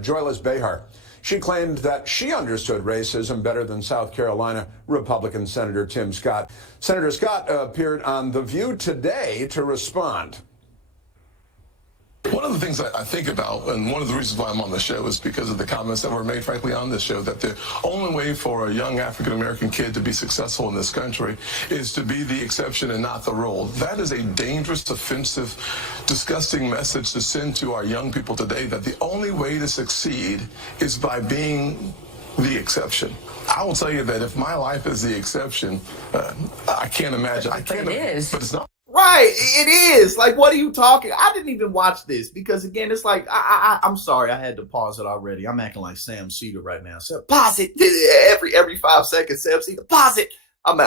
Joyless Behar. She claimed that she understood racism better than South Carolina Republican Senator Tim Scott. Senator Scott appeared on The View today to respond. One of the things I think about, and one of the reasons why I'm on the show, is because of the comments that were made, frankly, on this show, that the only way for a young African-American kid to be successful in this country is to be the exception and not the rule. That is a dangerous, offensive, disgusting message to send to our young people today, that the only way to succeed is by being the exception. I will tell you that if my life is the exception, I can't imagine. I can't. But it is. But it's not. Right, it is. Like, what are you talking? I didn't even watch this because, again, it's like, I'm sorry, I had to pause it already. I'm acting like Sam Cedar right now. So pause it every 5 seconds. Sam Cedar, pause it. I'm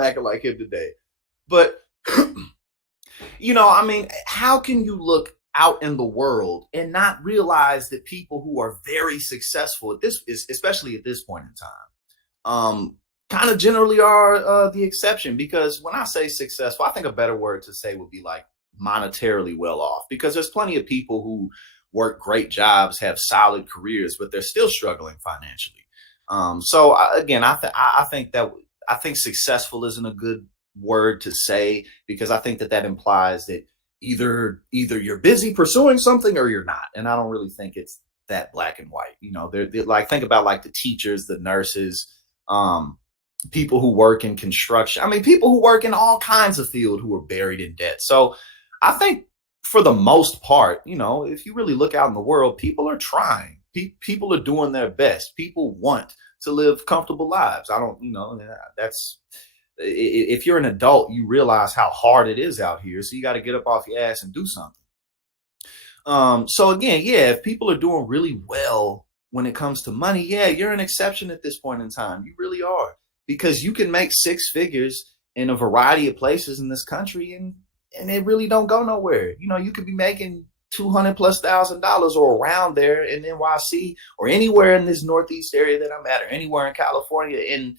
acting like him today. But I mean, how can you look out in the world and not realize that people who are very successful at this, especially at this point in time, kind of generally are the exception? Because when I say successful, I think a better word to say would be like monetarily well off, because there's plenty of people who work great jobs, have solid careers, but they're still struggling financially. I think successful isn't a good word to say, because I think that implies that either you're busy pursuing something or you're not. And I don't really think it's that black and white. They're like, think about like the teachers, the nurses, people who work in construction. I mean, people who work in all kinds of fields who are buried in debt. So I think for the most part, if you really look out in the world, people are trying. People are doing their best. People want to live comfortable lives. That's, if you're an adult, you realize how hard it is out here. So you got to get up off your ass and do something. So again, if people are doing really well when it comes to money, you're an exception at this point in time. You really are. Because you can make 6 figures in a variety of places in this country, and it really don't go nowhere. You could be making $200,000+ or around there in NYC or anywhere in this Northeast area that I'm at, or anywhere in California. And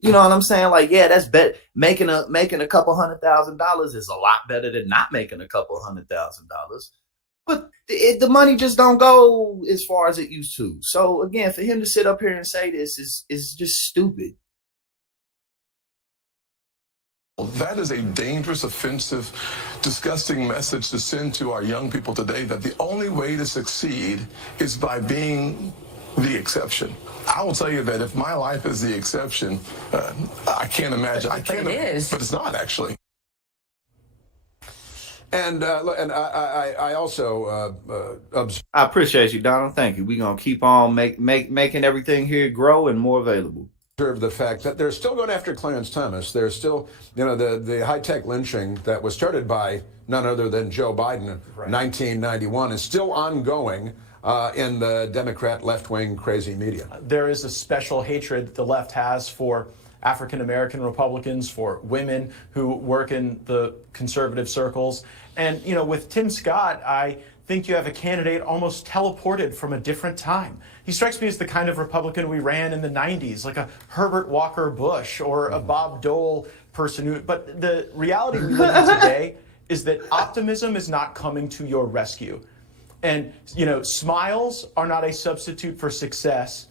you know what I'm saying? Like, that's better. Making a couple $100,000 is a lot better than not making a couple $100,000. But the money just don't go as far as it used to. So again, for him to sit up here and say this is just stupid. That is a dangerous, offensive, disgusting message to send to our young people today, that the only way to succeed is by being the exception. I will tell you that if my life is the exception, I can't imagine. But it is. But it's not, actually. And I also I appreciate you, Donald. Thank you. We're gonna keep on making everything here grow and more available. Observe the fact that they're still going after Clarence Thomas. There's still, the high-tech lynching that was started by none other than Joe Biden in 1991 is still ongoing in the Democrat left-wing crazy media. There is a special hatred that the left has for African-American Republicans, for women who work in the conservative circles. And, with Tim Scott, I think you have a candidate almost teleported from a different time. He strikes me as the kind of Republican we ran in the 90s, like a Herbert Walker Bush or a Bob Dole person. But the reality we live in today is that optimism is not coming to your rescue. And, smiles are not a substitute for success.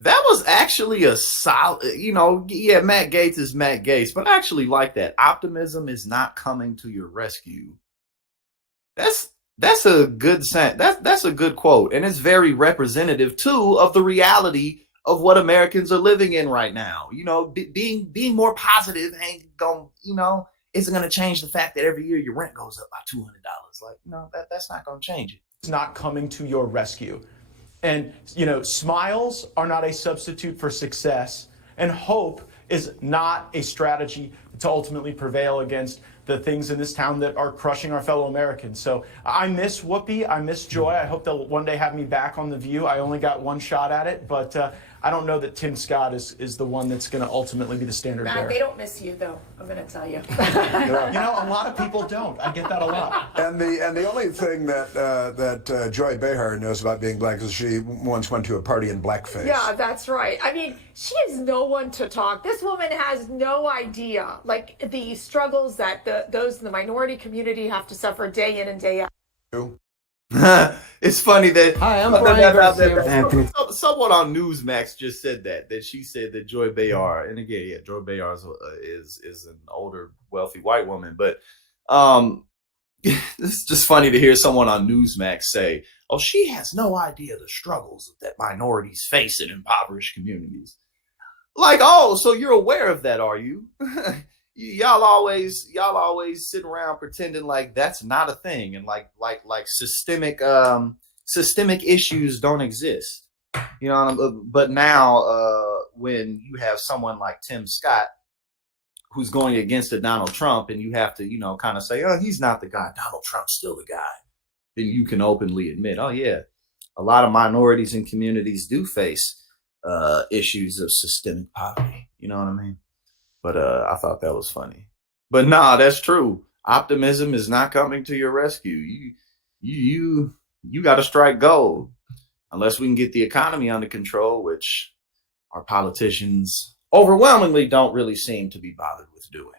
That was actually a solid, Matt Gaetz is Matt Gaetz, but I actually like that. Optimism is not coming to your rescue. That's a good that's a good quote, and it's very representative too of the reality of what Americans are living in right now. Being more positive ain't gonna, isn't gonna change the fact that every year your rent goes up by $200. Like, that's not gonna change it. It's not coming to your rescue. And, smiles are not a substitute for success, and hope is not a strategy to ultimately prevail against the things in this town that are crushing our fellow Americans. So I miss Whoopi. I miss Joy. I hope they'll one day have me back on The View. I only got one shot at it, but I don't know that Tim Scott is the one that's going to ultimately be the standard bearer. They don't miss you, though. I'm going to tell you. A lot of people don't. I get that a lot. And the only thing that Joy Behar knows about being black is she once went to a party in blackface. Yeah, that's right. I mean, she has no one to talk. This woman has no idea, like, the struggles that those in the minority community have to suffer day in and day out. It's funny that Hi, I'm Brian Garcia. Anthony. Someone on Newsmax just said that she said that Joy Behar, and again, yeah, Joy Behar is an older, wealthy white woman, but it's just funny to hear someone on Newsmax say, "Oh, she has no idea the struggles that minorities face in impoverished communities." Like, oh, so you're aware of that, are you? y'all always sit around pretending like that's not a thing, and like systemic issues don't exist, you know. But now when you have someone like Tim Scott who's going against a Donald Trump, and you have to, you know, kind of say, oh, he's not the guy, Donald Trump's still the guy, then you can openly admit, oh yeah, a lot of minorities and communities do face issues of systemic poverty, you know what I mean? But I thought that was funny. But nah, that's true. Optimism is not coming to your rescue. You got to strike gold unless we can get the economy under control, which our politicians overwhelmingly don't really seem to be bothered with doing.